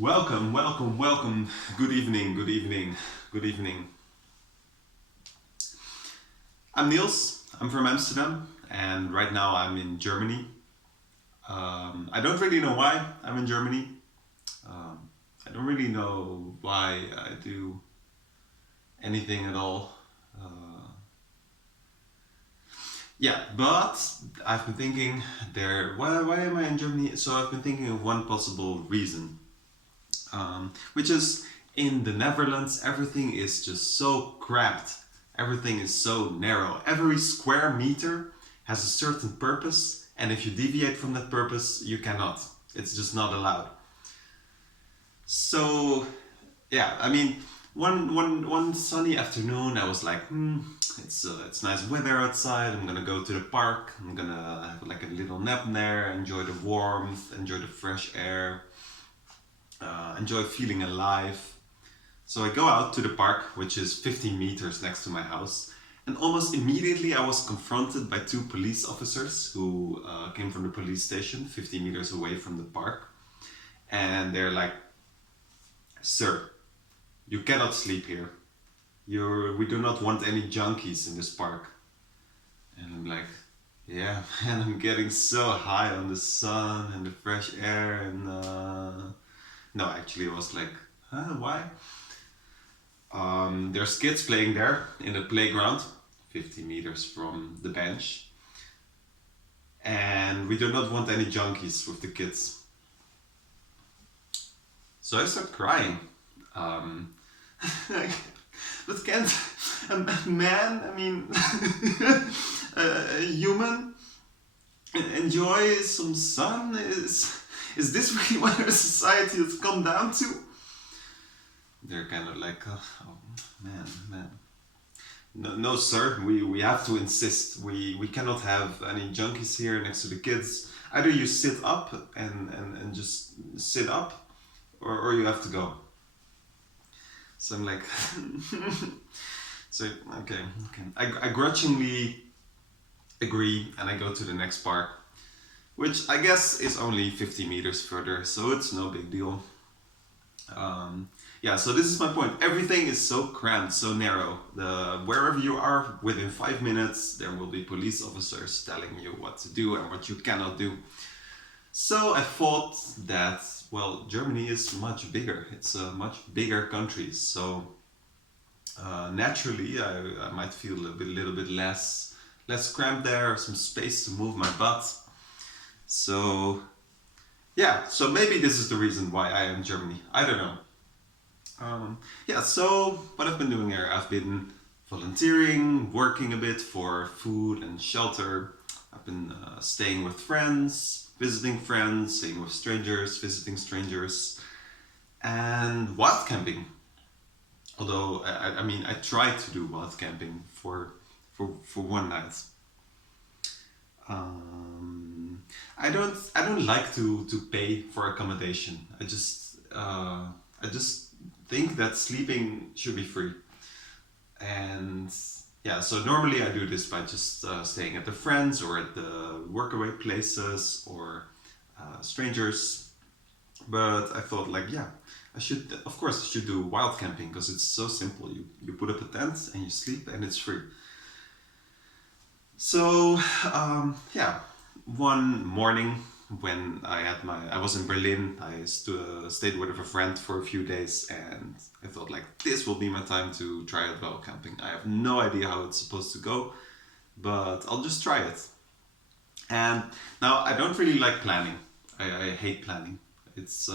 Welcome, welcome, welcome. Good evening, good evening, good evening. I'm Niels, I'm from Amsterdam, and right now I'm in Germany. I don't really know why I'm in Germany. Um, I don't really know why I do anything at all. Uh, yeah, but I've been thinking why am I in Germany? So I've been thinking of one possible reason, which is in the Netherlands, everything is just so cramped. Everything is so narrow. Every square meter has a certain purpose, and if you deviate from that purpose, you cannot. It's just not allowed. So, yeah, I mean, one sunny afternoon, I was like, it's nice weather outside. I'm gonna go to the park. I'm gonna have like a little nap there, enjoy the warmth, enjoy the fresh air, enjoy feeling alive. So I go out to the park, which is 15 meters next to my house, and almost immediately I was confronted by two police officers who came from the police station 15 meters away from the park. And they're like, "Sir, you cannot sleep here. We do not want any junkies in this park." And I'm like, "Yeah, man, I'm getting so high on the sun and the fresh air." And no, actually, I was like, "Huh, why?" There's kids playing there in the playground, 50 meters from the bench, and we do not want any junkies with the kids. So I start crying. Um, but can't a man, I mean, a human, enjoy some sun? Is this really what our society has come down to? They're kind of like, oh man. No, no, sir, we have to insist. We cannot have any junkies here next to the kids. Either you sit up and just sit up, or you have to go. So I'm like, so okay. I grudgingly agree, and I go to the next park, which I guess is only 50 meters further, so it's no big deal. Yeah, so this is my point. Everything is so cramped, so narrow. Wherever you are, within 5 minutes, there will be police officers telling you what to do and what you cannot do. So I thought that, well, Germany is much bigger. It's a much bigger country. So naturally, I might feel little bit less cramped there, some space to move my butt. So yeah, so maybe this is the reason why I am in Germany. I don't know. Yeah, so what I've been doing here, I've been volunteering, working a bit for food and shelter. I've been staying with friends, visiting friends, staying with strangers, visiting strangers, and wild camping. Although, I mean, I tried to do wild camping for one night. I don't like to pay for accommodation. I just think that sleeping should be free. And yeah, so normally I do this by just staying at the friends or at the workaway places or strangers. But I thought like, yeah, I should do wild camping because it's so simple. You put up a tent and you sleep and it's free. So yeah, one morning when I was in Berlin, I stayed with a friend for a few days, and I thought like this will be my time to try out wild camping. I have no idea how it's supposed to go, but I'll just try it. And now I don't really like planning. I hate planning. It's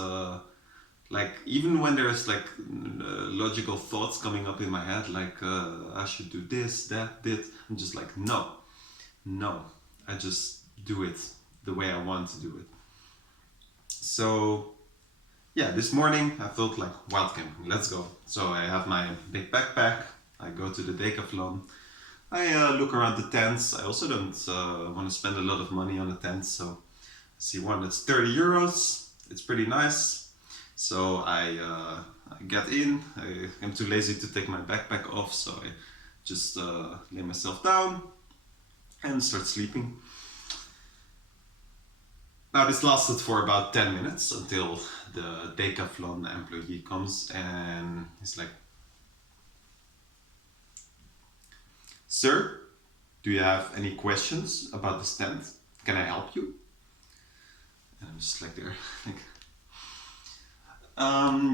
like even when there's like logical thoughts coming up in my head, like I should do this, that, this. I'm just like no. I just do it the way I want to do it. So yeah, this morning I felt like wild camping. Let's go. So I have my big backpack. I go to the Decathlon. I look around the tents. I also don't want to spend a lot of money on the tents, so I see one that's 30 euros. It's pretty nice. So I get in. I'm too lazy to take my backpack off, so I just lay myself down and start sleeping. Now this lasted for about 10 minutes until the Decathlon employee comes and he's like, "Sir, do you have any questions about the stand? Can I help you?" And I'm just like there, like,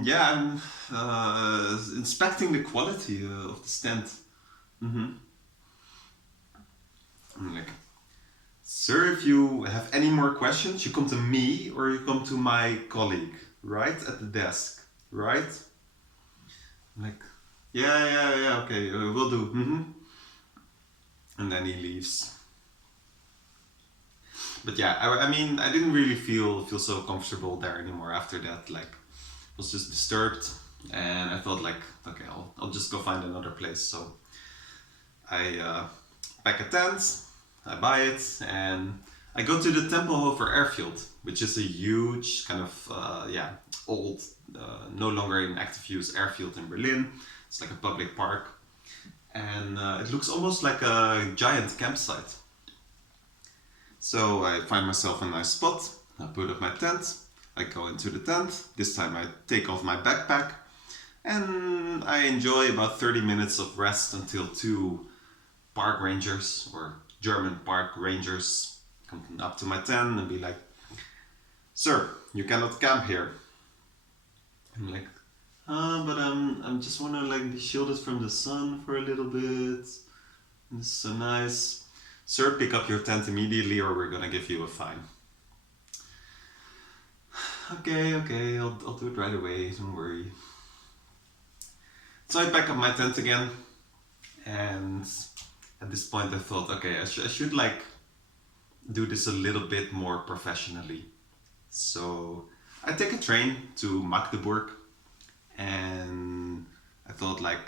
yeah, I'm inspecting the quality of the stand. I'm like, "Sir, if you have any more questions, you come to me or you come to my colleague, right? At the desk, right?" I'm like, yeah, okay, will do. And then he leaves. But yeah, I mean, I didn't really feel so comfortable there anymore after that. Like, I was just disturbed, and I thought like, okay, I'll just go find another place. So I pack a tent, I buy it, and I go to the Tempelhofer Airfield, which is a huge kind of old, no longer in active use airfield in Berlin. It's like a public park, and it looks almost like a giant campsite. So I find myself a nice spot, I put up my tent, I go into the tent, this time I take off my backpack, and I enjoy about 30 minutes of rest until two park rangers or German park rangers come up to my tent and be like, "Sir, you cannot camp here." I'm like, but I'm just wanna like be shielded from the sun for a little bit. It's so nice. "Sir, pick up your tent immediately or we're gonna give you a fine." Okay, I'll do it right away, don't worry. So I pack up my tent again, and at this point I thought, okay, I should like do this a little bit more professionally. So I take a train to Magdeburg, and I thought like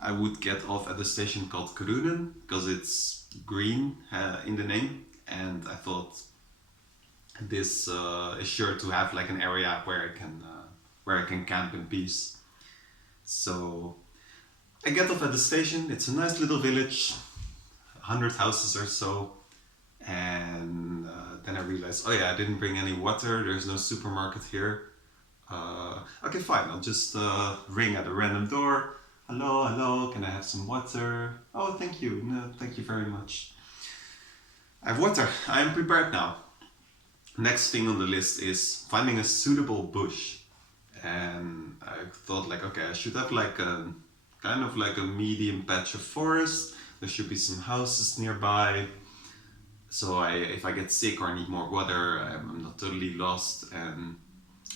I would get off at a station called Grünen because it's green in the name, and I thought this is sure to have like an area where I can camp in peace. So I get off at the station. It's a nice little village, 100 houses or so, and then I realized, oh yeah, I didn't bring any water. There's no supermarket here. Okay, fine. I'll just ring at a random door. Hello, can I have some water? Oh, thank you. No, thank you very much. I have water. I am prepared now. Next thing on the list is finding a suitable bush. And I thought like, okay, I should have like a kind of like a medium patch of forest. There should be some houses nearby. So if I get sick or I need more water, I'm not totally lost. And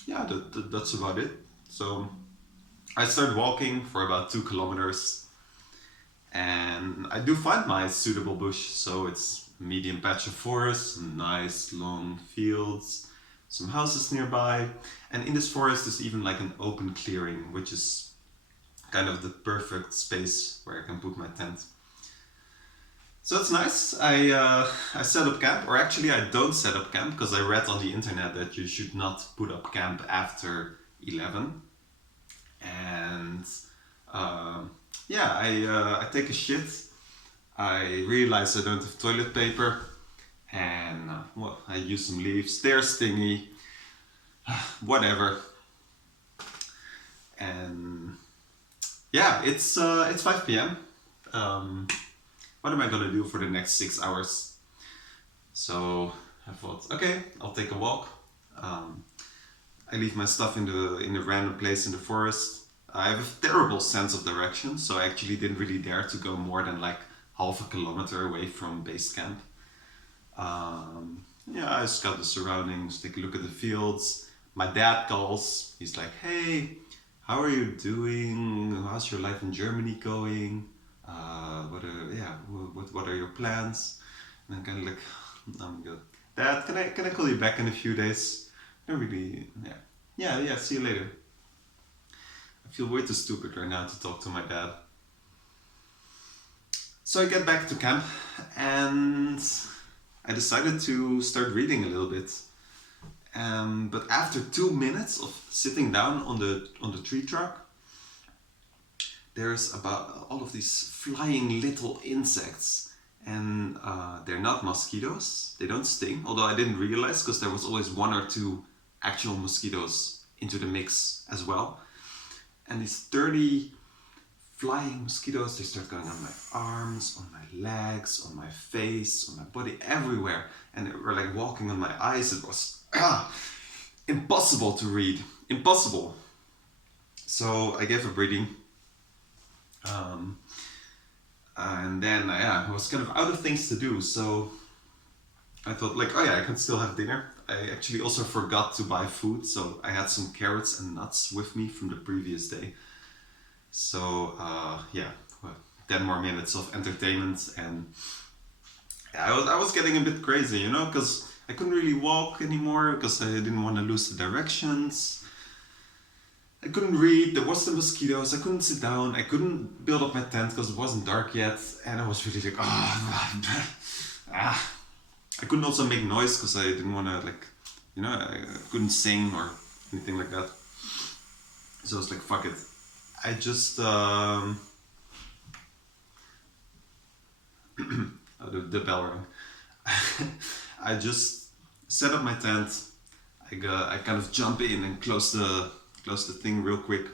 yeah, that's about it. So I started walking for about 2 kilometers, and I do find my suitable bush. So it's a medium patch of forest, nice long fields, some houses nearby, and in this forest is even like an open clearing, which is kind of the perfect space where I can put my tent. So it's nice. I set up camp, or actually I don't set up camp because I read on the internet that you should not put up camp after 11. And I take a shit. I realize I don't have toilet paper, and I use some leaves. They're stingy. Whatever. And yeah, it's 5 p.m. What am I gonna do for the next 6 hours? So I thought, okay, I'll take a walk. I leave my stuff in a random place in the forest. I have a terrible sense of direction, so I actually didn't really dare to go more than like half a kilometer away from base camp. I scout the surroundings, take a look at the fields. My dad calls. He's like, "Hey, how are you doing? How's your life in Germany going? What are your plans?" And I'm kind of like, "I'm good. Dad, can I call you back in a few days?" I really, yeah. See you later. I feel way too stupid right now to talk to my dad. So I get back to camp, and I decided to start reading a little bit. But after 2 minutes of sitting down on the tree trunk, there's about all of these flying little insects, and they're not mosquitoes. They don't sting, although I didn't realize because there was always one or two actual mosquitoes into the mix as well. And these 30 flying mosquitoes, they start going on my arms, on my legs, on my face, on my body, everywhere. And they were like walking on my eyes. It was impossible to read. Impossible. So I gave up reading. And then I was kind of out of things to do. So I thought like, oh yeah, I can still have dinner. I actually also forgot to buy food. So I had some carrots and nuts with me from the previous day. So well, 10 more minutes of entertainment, and I was getting a bit crazy, you know, because I couldn't really walk anymore because I didn't want to lose the directions. I couldn't read, there was the mosquitoes, I couldn't sit down, I couldn't build up my tent because it wasn't dark yet, and I was really like, I couldn't also make noise because I didn't want to, like, you know, I couldn't sing or anything like that. So I was like, fuck it. I just oh, the bell rang. I just set up my tent. I kind of jump in and close the thing real quick.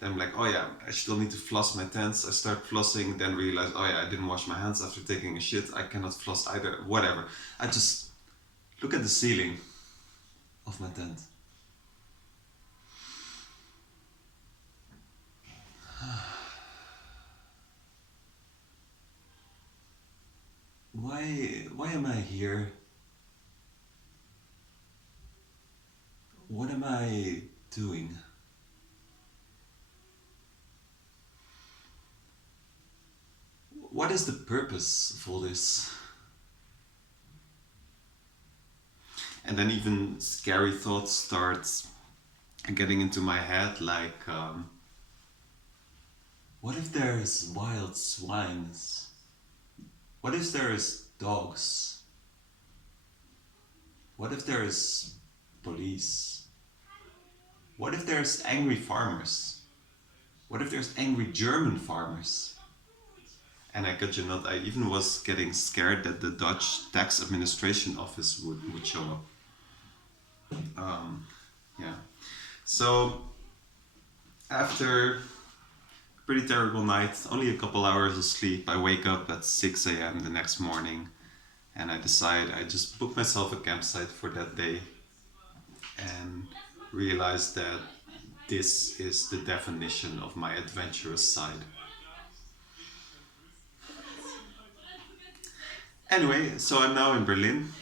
Then I'm like, oh yeah, I still need to floss my tents. I start flossing, then realize, oh yeah, I didn't wash my hands after taking a shit. I cannot floss either. Whatever. I just look at the ceiling of my tent. Why am I here? What am I doing? What is the purpose of all this? And then even scary thoughts start getting into my head, like, what if there's wild swines? What if there's dogs? What if there's police? What if there's angry farmers? What if there's angry German farmers? And I kid you not, I even was getting scared that the Dutch tax administration office would show up. Yeah. So after a pretty terrible night, only a couple hours of sleep, I wake up at 6 a.m. the next morning, and I decide I just book myself a campsite for that day and realize that this is the definition of my adventurous side. Anyway, so I'm now in Berlin.